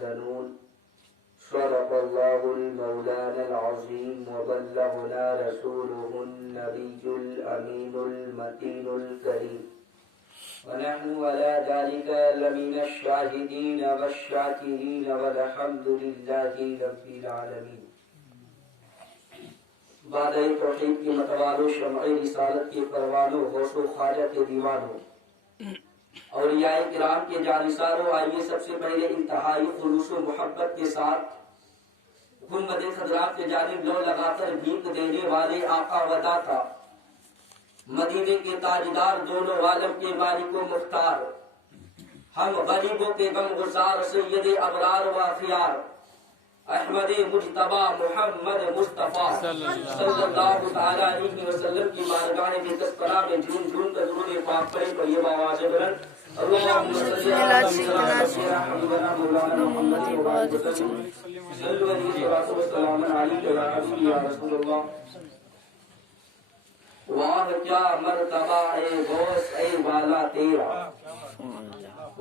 يحزنون صدق الله المولانا العظيم وبلغنا رسوله النبي الأمين المتين الكريم ونحن على ذلك لمن الشاهدين والشاكرين والحمد لله رب العالمين. بعد توحید کی متوالو شمع رسالت کے پروانوں غوث و خواجہ کے دیوانوں اولیاء کرام کے جانثاروں، آئیے سب سے پہلے انتہائی خلوص و محبت کے ساتھ گنبد خضرا کی جانب لو لگا کر بھیک دینے والے آقا و داتا، مدینے کے تاجدار، دونوں عالم کے مالک و مختار، ہم غریبوں کے غم گسار، سید ابرار و اخیار، احمد مجتبی محمد مصطفیٰ صلی اللہ تعالی علیہ وسلم کی بارگاہ میں تذکرہ میں جھوم جھوم کر درود پاک پڑھے طیب آواز بلند اللهم صل على سيدنا مولانا محمد وعلى آله وسلم صلوا عليه وسلم عليك يا حبيبي يا رسول الله. واہ کیا مرتبہ اے غوث اے بالا تیرا،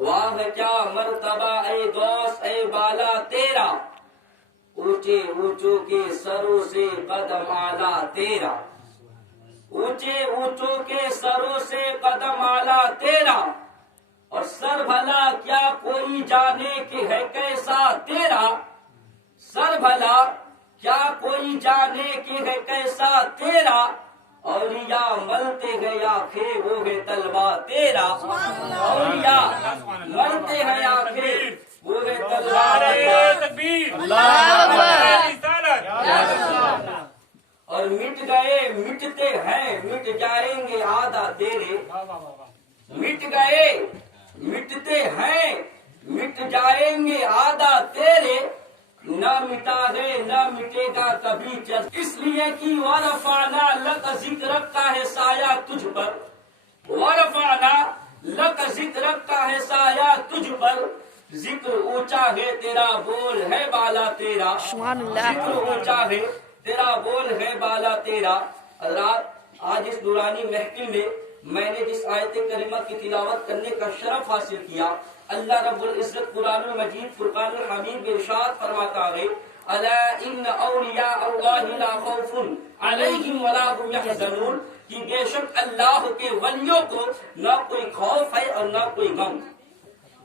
واہ کیا مرتبہ اے غوث اے بالا تیرا، اونچے اونچوں کے سروں سے قدم اعلیٰ تیرا، اونچے اونچوں کے سروں سے قدم اعلیٰ تیرا، اور سر بھلا کیا کوئی جانے کہ ہے کیسا تیرا، سر بھلا کیا کوئی جانے کہ ہے کیسا تیرا، اولیاء ملتے گئے آنکھیں وہ ہے طلبہ تیرا، اولیاء ملتے ہیں آنکھیں وہ ہے طلبہ تیرا، اور مٹ گئے مٹتے ہیں مٹ جائیں گے آدھا تیرے، مٹ گئے مٹتے ہیں مٹ جائیں گے آدھا تیرے، نہ مٹا ہے نہ مٹے گا کبھی چل، اس لیے کہ ورفعنا لک ذکرک کا ہے سایہ تجھ پر، ورفعنا لک ذکرک کا ہے سایہ تجھ پر، ذکر اونچا ہے تیرا بول ہے بالا تیرا، ذکر اونچا ہے تیرا بول ہے بالا تیرا. حضرات، آج اس نورانی محفل میں میں نے جس آیت کریمہ کی تلاوت کرنے کا شرف حاصل کیا، اللہ رب العزت قرآن المجید فرقان الحمید میں ارشاد فرماتا ہے الا ان اولیاء اللہ لا خوف علیہم ولا هم یحزنون، کہ بے شک اللہ کے ولیوں کو نہ کوئی خوف ہے اور نہ کوئی غم.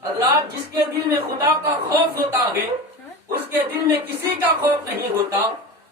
حضرات، جس کے دل میں خدا کا خوف ہوتا ہے اس کے دل میں کسی کا خوف نہیں ہوتا.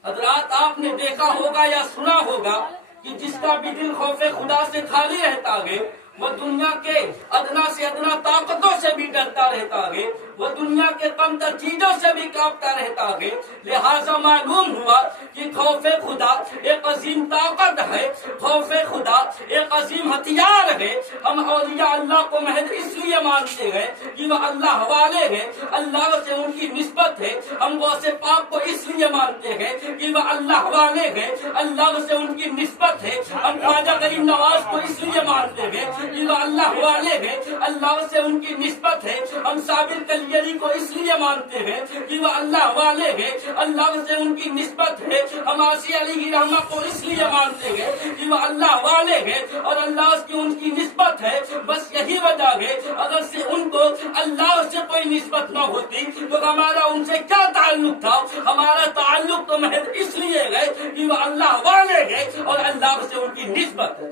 حضرات، آپ نے دیکھا ہوگا یا سنا ہوگا کہ جس کا بھی دل خوف خدا سے خالی رہتا ہے وہ دنیا کے ادنا سے ادنا طاقتوں سے بھی ڈرتا رہتا ہے، وہ دنیا کے کم تر چیزوں سے بھی کانپتا رہتا ہے. لہذا معلوم ہوا کہ خوف خدا ایک عظیم طاقت ہے، خوف خدا ایک عظیم ہتھیار ہے. ہم اولیاء اللہ کو محض اس لیے مانتے ہیں کہ وہ اللہ والے ہیں، اللہ سے ان کی نسبت ہے. ہم غوث پاک کو اس لیے مانتے ہیں کہ وہ اللہ والے ہیں، اللہ سے ان کی نسبت ہے. ہم خواجہ غریب نواز کو اس لیے مانتے ہیں کہ وہ اللہ والے ہیں، اللہ سے ان کی نسبت ہے. ہم صابر کلیری کو اس لیے مانتے ہیں کہ وہ اللہ والے ہیں، اللہ سے ان کی نسبت ہے. ہم آسی علیہ رحمہ کو اس لیے مانتے ہیں کہ وہ اللہ والے ہیں اور اللہ کی ان کی نسبت ہے. بس یہی وجہ ہے، اگر سے ان کو اللہ سے کوئی نسبت نہ ہوتی تو ہمارا ان سے کیا تعلق تھا؟ ہمارا تعلق تو محض اس لیے ہے کہ وہ اللہ والے ہیں اور اللہ سے ان کی نسبت ہے.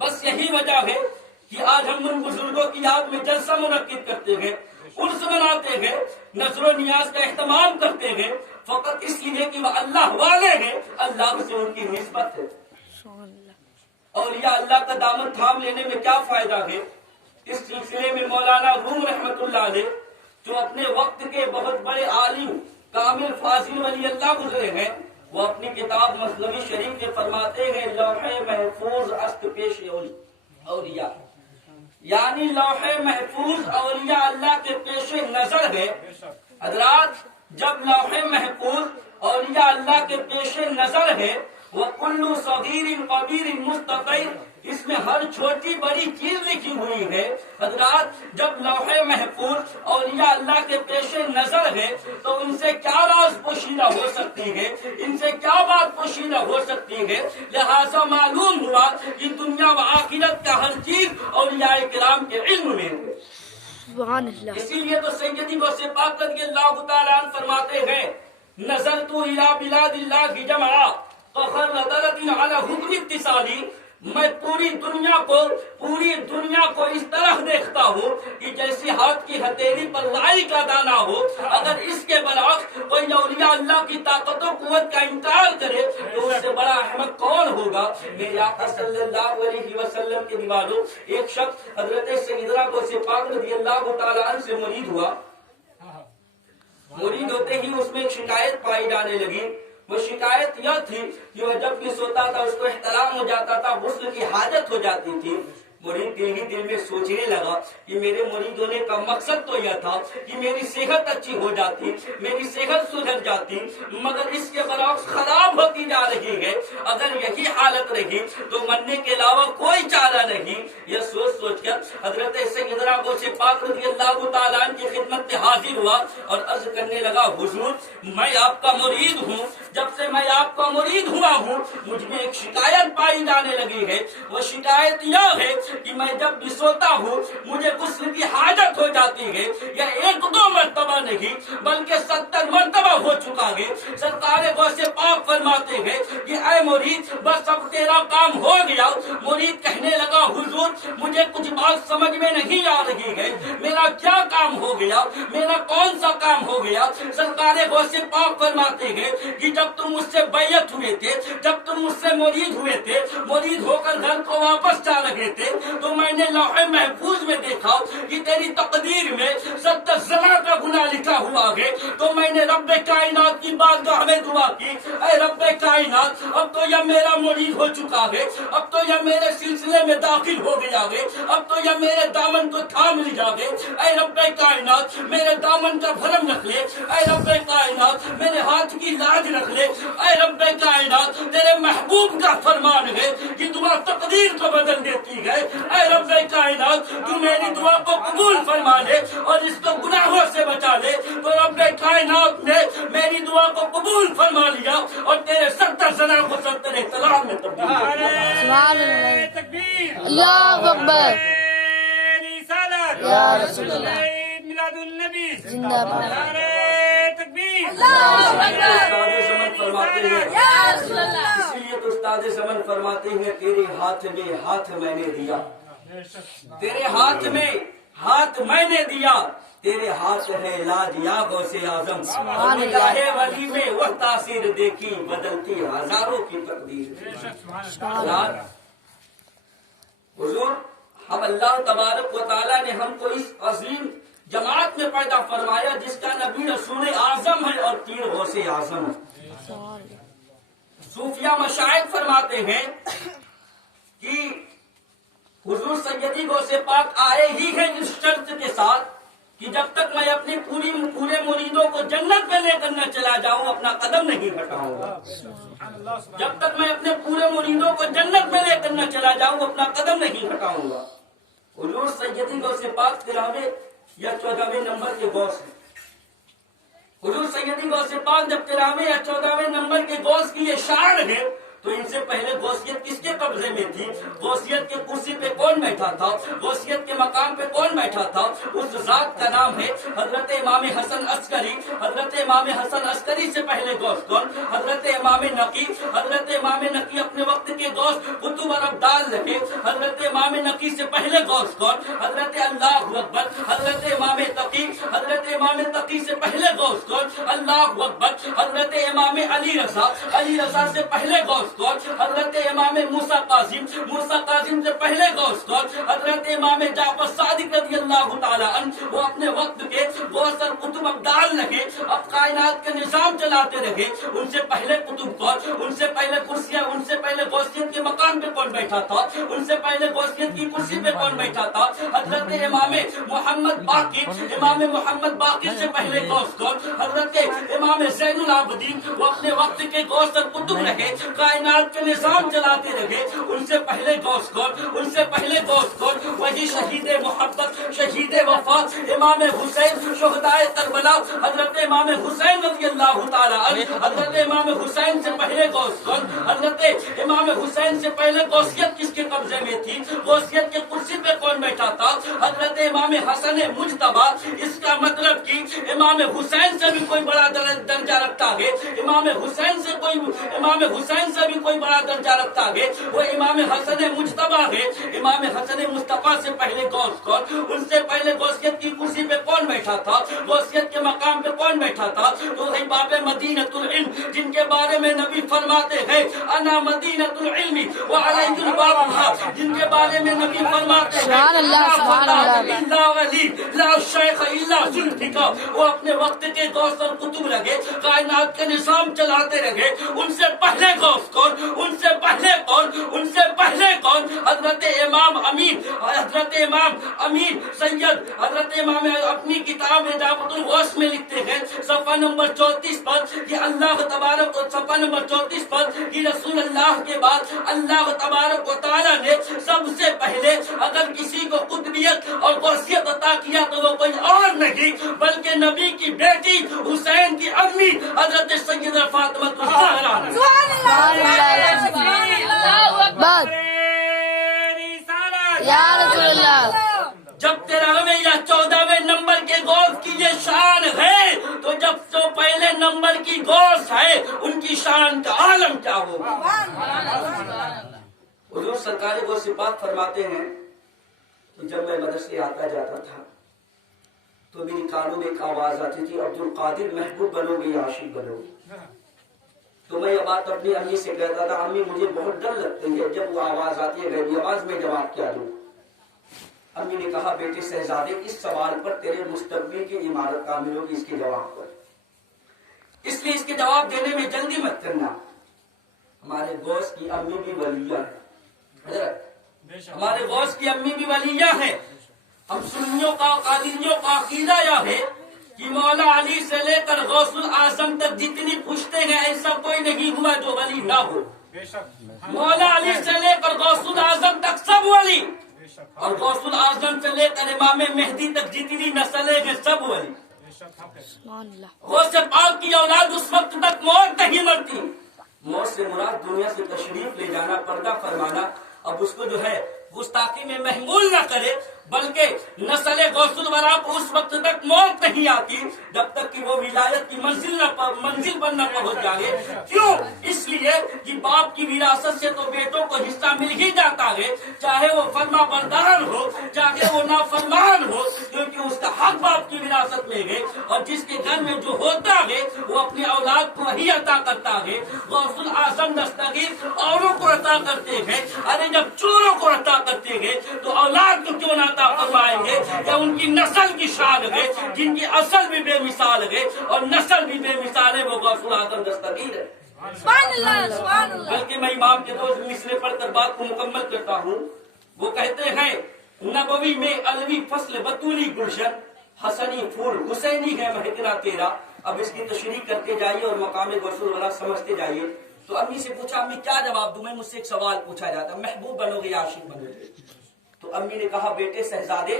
بس یہی وجہ ہے کہ آج ہم ان بزرگوں کی یاد میں جلسہ منعقد کرتے ہیں، عرس مناتے ہیں، نذر و نیاز کا اہتمام کرتے ہیں، فقط اس لیے کہ وہ اللہ والے ہیں، اللہ سے ان کی نسبت ہے. اولیاء اللہ کا دامن تھام لینے میں کیا فائدہ ہے؟ اس سلسلے میں مولانا روم رحمت اللہ علیہ جو اپنے وقت کے بہت بڑے عالم کامل فاضل ولی اللہ گزرے ہیں، وہ اپنی کتاب مثنوی شریف کے فرماتے ہیں لوح محفوظ است پیش اولیاء، یعنی لوح محفوظ اولیاء اللہ کے پیش نظر ہے. حضرات، جب لوح محفوظ اولیاء اللہ کے پیش نظر ہے وَكُلُّ صَغِيرٍ كَبِيرٍ مُسْتَطِيرٍ، اس میں ہر چھوٹی بڑی چیز لکھی ہوئی ہے. حضرات، جب لوح محفوظ اولیاء اللہ کے پیش نظر ہے تو ان سے کیا راز پوشیدہ ہو سکتی ہے، ان سے کیا بات پوشیدہ ہو سکتی ہے. لہذا معلوم ہوا کہ دنیا و آخرت کا ہر چیز اولیاء کرام کے علم میں ہے. سبحان اللہ. اسی لیے تو سیدی غوث پاک رضی اللہ تعالیٰ عنہ فرماتے ہیں نظرت الی بلاد اللہ جمعا فخر نظرت علی حکم اتصالی، میں پوری دنیا کو اس طرح دیکھتا ہوں کہ جیسے ہاتھ کی ہتھیلی پر رائی کا دانہ ہو. اگر اس کے برعکس کوئی اولیاء اللہ کی طاقت و قوت کا انکار کرے تو اس سے بڑا احمق کون ہوگا. میرے آقا صلی اللہ علیہ وسلم کے دیوانوں، ایک شخص حضرت سیدنا غوث پاک رضی اللہ تعالیٰ عنہ سے مرید ہوا. مرید ہوتے ہی اس میں ایک شکایت پائی جانے لگی. وہ شکایت یہ تھی کہ وہ جب بھی سوتا تھا اس کو احتلام ہو جاتا تھا، غسل کی حاجت ہو جاتی تھی. مرید دل ہی دل میں سوچنے لگا کہ میرے مرید ہونے کا مقصد تو یہ تھا کہ میری صحت اچھی ہو جاتی، میری صحت سدھر جاتی، مگر اس کے برعکس خراب ہوتی جا رہی ہے. اگر یہی حالت رہی تو مرنے کے علاوہ کوئی چارہ نہیں. یہ سوچ کر حضرت سیدنا غوث پاک رضی اللہ تعالیٰ عنہ کی خدمت میں حاضر ہوا اور عرض کرنے لگا حضور میں آپ کا مرید ہوں. جب سے میں آپ کا مرید ہوا ہوں مجھ میں ایک شکایت پائی جانے لگی ہے. وہ شکایت یہ ہے کہ میں جب بھی سوتا ہوں مجھے غسل کی حاجت ہو جاتی ہے. یہ ایک دو مرتبہ نہیں بلکہ 70 مرتبہ ہو چکا ہے. سرکار غوث پاک فرماتے ہیں کہ اے مرید بس اب تیرا کام ہو گیا. مرید کہنے لگا حضور مجھے کچھ بات سمجھ میں نہیں آ رہی ہے، میرا کیا کام ہو گیا، میرا کون سا کام ہو گیا. سرکار غوث پاک فرماتے ہیں کہ جب تم مجھ سے بیعت ہوئے تھے، جب تم مجھ سے مرید ہوئے تھے، مرید ہو کر گھر کو واپس جا رہے تھے تو میں نے لوح محفوظ میں دیکھا کہ تیری تقدیر میں 70 زنا کا گناہ لکھا ہوا ہے. تو میں نے رب کائنات کی بارگاہ میں دعا کی اے رب کائنات اب تو یہ میرا مرید ہو چکا ہے، اب تو یہ میرے سلسلے میں داخل ہو گیا ہے، اب تو یہ میرے دامن کو تھام لیا ہے. اے رب کائنات میرے دامن کا بھرم رکھ لے، اے رب کائنات میرے ہاتھ کی لاج رکھ لے. اے رب کائنات تیرے محبوب کا فرمان ہے کہ دعا تقدیر کو بدل دیتی ہے. اے رب کائنات تو میری دعا کو قبول فرما لے اور اس کو گناہوں سے بچا لے. تو رب کائنات نے میری دعا کو قبول فرما لیا اور تیرے 70 زنا کو 70 احترام میں تبدیل کر دیا. سبحان اللہ. اللہ اکبر. یا رسول اللہ میلاد النبی زندہ باد. اسی لیے تو استاد زمن فرماتے ہیں تیرے ہاتھ میں ہاتھ میں نے دیا، تیرے ہاتھ میں ہاتھ میں نے دیا، تیرے ہاتھ ہے لاج یا غوث اعظم. نگاہ ولی میں وہ تاثیر دیکھی بدلتی ہزاروں کی تقدیر. حضور اب اللہ تبارک و تعالیٰ نے ہم کو اس عظیم جماعت میں پیدا فرمایا جس کا نبی رسول اعظم ہے اور پیر غوث اعظم ہے. صوفیہ مشائخ فرماتے ہیں کہ حضور سیدی غوث پاک آئے ہی ہیں اس شرط کے ساتھ کہ جب تک میں اپنے پورے مریدوں کو جنت میں لے کر نہ چلا جاؤں اپنا قدم نہیں ہٹاؤں گا. جب تک میں اپنے پورے مریدوں کو جنت میں لے کر نہ چلا جاؤں اپنا قدم نہیں ہٹاؤں گا. حضور سیدی غوث پاک 13ویں یا 14ویں نمبر کے غوث ہیں. حضور سیدی غوث پاک جب 13ویں یا 14ویں نمبر کے غوث کی یہ شان ہے تو ان سے پہلے غوثیت کس کے قبضے میں تھی؟ غوثیت کے کرسی پہ کون بیٹھا تھا؟ غوثیت کے مقام پہ کون بیٹھا تھا؟ اس ذات کا نام ہے حضرت امام حسن عسکری. حضرت امام حسن عسکری سے پہلے غوث کون؟ حضرت امام نقی. حضرت امام نقی اپنے وقت کے غوث قطب اور ابدال رہے. حضرت امام نقی سے پہلے غوث کون؟ حضرت اللہ اکبر. حضرت امام تقی. حضرت امام تقی سے پہلے غوث کون؟ اللہ اکبر. حضرت امام علی رضا. علی رضا سے پہلے غوث کون؟ حضرت امام موسیٰ کاظم. موسیٰ کاظم سے پہلے غوث کون؟ حضرت امام جعفر صادق رضی اللہ تعالیٰ عنہ. وہ اپنے وقت کے غوث اور قطب ابدال رہے، اب کائنات کے نظام چلاتے رہے. ان سے پہلے قطب کون؟ ان سے پہلے کرسیاں، ان سے پہلے غوثیت کے مقام پہ کون بیٹھا تھا؟ ان سے پہلے غوثیت کی کرسی پہ کون بیٹھا تھا؟ حضرت امام محمد باقر. امام محمد باقر سے پہلے غوث کون؟ حضرت امام زین العابدین. وہ اپنے وقت کے غوث اور قطب رہے، کائنات کے نظام چلاتے رہے. ان سے پہلے غوث کون؟ ان سے پہلے غوث کون؟ وہی شہید محبت، شہید وفا، امام حسین، شہدائے کربلا، حضرت امام حسین رضی اللہ تعالیٰ عنہ. حضرت امام حسین سے پہلے غوث کون؟ حضرت امام حسین سے پہلے غوثیت کس کے قبضے میں تھی؟ غوثیت کے کرسی پہ کون بیٹھا تھا؟ حضرت امام حسن مجتبی، اس کا مطلب کہ امام حسین سے بھی کوئی بڑا درجہ رکھتا ہے، امام حسین سے بھی کوئی بڑا درجہ رکھتا ہے، وہ امام حسن مجتبی ہے۔ امام حسن مصطفیٰ سے پہلے غوث کون؟ ان سے پہلے غوثیت کی کرسی پہ کون بیٹھا تھا؟ غوثیت کے مقام پہ کون بیٹھا تھا؟ تو ہے باب مدینۃ العلم، جن کے بارے میں نبی فرماتے ہیں انا مدینۃ العلم وعلی البابها، جن کے بارے میں نبی فرماتے ہیں سبحان اللہ، سبحان اللہ، الا ولی لا شیخ الا ذوالفقار۔ وہ اپنے وقت کے غوث اور قطب رہے، کائنات کے نظام چلاتے رہے۔ ان سے پہلے غوث کون؟ ان سے پہلے کون؟ ان سے پہلے کون؟ حضرت امام امین سید حضرت امام اپنی کتاب اجابۃ الغوث میں لکھتے ہیں صفحہ نمبر 34 پر کہ اللہ تبارک، صفحہ نمبر 34 پر کہ رسول اللہ کے بعد اللہ تبارک و تعالیٰ نے سب سے پہلے اگر کسی کو قطبیت اور غوثیت عطا کیا تو وہ کوئی اور نہیں بلکہ نبی کی بیٹی حسین کی امی حضرت سیدہ فاطمہ الزہرا۔ بس یا رسول اللہ، جب 13ویں یا 14ویں نمبر کے غوث کی یہ شان ہے تو جب تو پہلے نمبر کی غوث ہے ان کی شان کا عالم کیا ہوگا؟ حضور سرکار غوث پاک فرماتے ہیں کہ جب میں مدرسے آتا جاتا تھا تو میری کانوں میں ایک آواز آتی تھی عبد القادر محبوب بنو گے یا عاشق بنو گے؟ تو میں یہ بات اپنی امی سے کہتا تھا امی مجھے بہت ڈر لگتی ہے جب وہ آواز آتی ہے غیبی آواز، میں جواب کیا دوں؟ امی نے کہا بیٹے شہزادے اس سوال پر تیرے مستقبل کی عمارت کامل ہوگی اس کے جواب پر، اس لیے اس کے جواب دینے میں جلدی مت کرنا۔ ہمارے غوث کی امی بھی ولیہ ہے، ہمارے غوث کی امی بھی ولیہ ہے۔ ہم سنیوں کا قادریوں کا عقیدہ یہ ہے کہ مولا علی سے لے کر غوث الاعظم تک جتنی پوچھتے ہیں ایسا کوئی نہیں ہوا جو ولی نہ ہو۔ مولا علی سے لے کر غوث الاعظم تک سب ولی، اور غوث الاعظم سے لے کر امام مہدی تک جتنی نسلیں ہیں سب ولی۔ سبحان اللہ، غوث پاک کی اولاد اس وقت تک موت نہیں مرتی۔ موت سے مراد دنیا سے تشریف لے جانا، پردہ فرمانا۔ اب اس کو جو ہے گستاخی میں محمول نہ کرے بلکہ نسل غوث الورا کو اس وقت تک موت نہیں آتی جب تک کہ وہ ولایت کی منزل پر نہ پہنچ جائے۔ کیوں؟ اس لیے کہ باپ کی وراثت سے تو بیٹوں کو حصہ مل ہی جاتا ہے، چاہے وہ فرما بردار ہو چاہے وہ نافرمان ہو، کیونکہ اس کا حق باپ کی وراثت میں ہے، اور جس کے گھر میں جو ہوتا ہے وہ اپنی اولاد کو وہی عطا کرتا ہے۔ غوث الاعظم دستگیر اوروں کو عطا کرتے ہیں، ارے جب چوروں کو عطا کرتے ہیں تو اولاد کو کیوں نہ عطا فرمائیں گے؟ کہ ان کی نسل کی شان ہے، جن کی اصل بھی بے مثال ہے اور نسل بھی بے مثال ہے، وہ غوث الاعظم دستگیر ہے۔ بلکہ میں امام کے دوست مصرے پڑھ کر بات کو مکمل کرتا ہوں۔ وہ کہتے ہیں نبوی میں علوی فصل بطولی گلشن، حسنی پھول حسینی ہے مہکنا تیرا۔ اب اس کی تشریح کرتے جائیے اور مقام غوث الورا سمجھتے جائیے۔ تو امی سے پوچھا امی کیا جواب دوں؟ میں مجھ سے ایک سوال پوچھا جاتا محبوب بنو گے یا عاشق بنو گے؟ تو امی نے کہا بیٹے شہزادے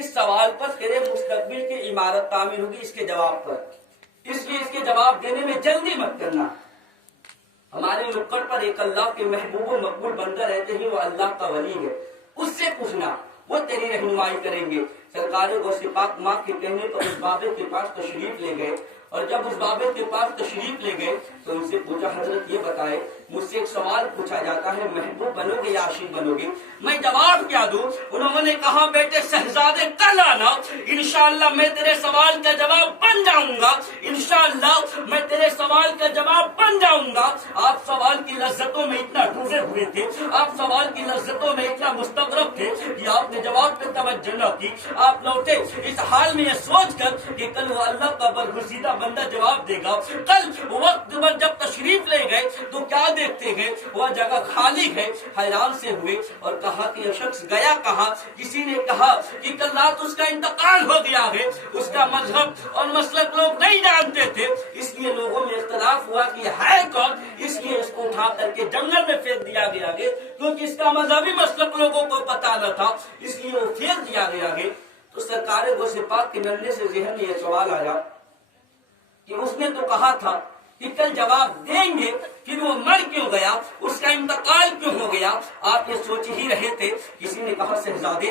اس سوال پر تیرے مستقبل کی عمارت تعمیر ہوگی اس کے جواب پر، اس لیے اس کے جواب دینے میں جلدی مت کرنا۔ ہمارے نکڑ پر ایک اللہ کے محبوب و مقبول بندہ رہتے ہیں، وہ اللہ کا ولی ہے، اس سے پوچھنا، وہ تیری رہنمائی کریں گے۔ سرکار غوث پاک ماں کے کہنے پر اس بابے کے پاس تشریف لے گئے، اور جب اس بابے کے پاس تشریف لے گئے تو ان سے پوچھا حضرت یہ بتائے مجھ سے ایک سوال پوچھا جاتا ہے محبوب بنو گے یا عاشق بنو گے؟ میں جواب کیا دوں؟ انہوں نے کہا بیٹے شہزادے کل آنا، انشاءاللہ میں تیرے سوال کا جواب بن جاؤں گا، انشاءاللہ میں تیرے سوال کا جواب بن جاؤں گا۔ آپ سوال کی لذتوں میں اتنا ڈوبے ہوئے تھے، آپ سوال کی لذتوں میں اتنا مستغرق تھے کہ آپ نے جواب پہ توجہ نہ کی۔ آپ لوٹے اس حال میں یہ سوچ کر کہ کل وہ اللہ کا برگزیدہ بندہ جواب دے گا۔ کل وقت پر جب تشریف لے گئے تو کیا دیکھتے ہیں؟ وہ جگہ خالی ہے، حیران سے ہوئے اور کہا کہ یہ شخص گیا کہاں؟ کسی نے کہا کہ کل رات اس کا انتقال ہو گیا ہے۔ اس کا مذہب اور مسلک لوگ نہیں جانتے تھے، اس لیے لوگوں میں اختلاف ہوا کہ ہے کون، اس لیے اس کو اٹھا کر کے جنگل میں پھینک دیا گیا ہے، کیونکہ اس کا مذہبی مسلک لوگوں کو پتا نہ تھا، اس لیے وہ پھینک دیا گیا ہے۔ تو سرکار غوث پاک کے نلنے سے ذہن میں یہ سوال آیا کہ اس نے تو کہا تھا کہ کل جواب دیں گے، پھر وہ مر کیوں گیا، اس کا انتقال کیوں ہو گیا؟ آپ یہ سوچ ہی رہے تھے، کسی نے کہا شہزادے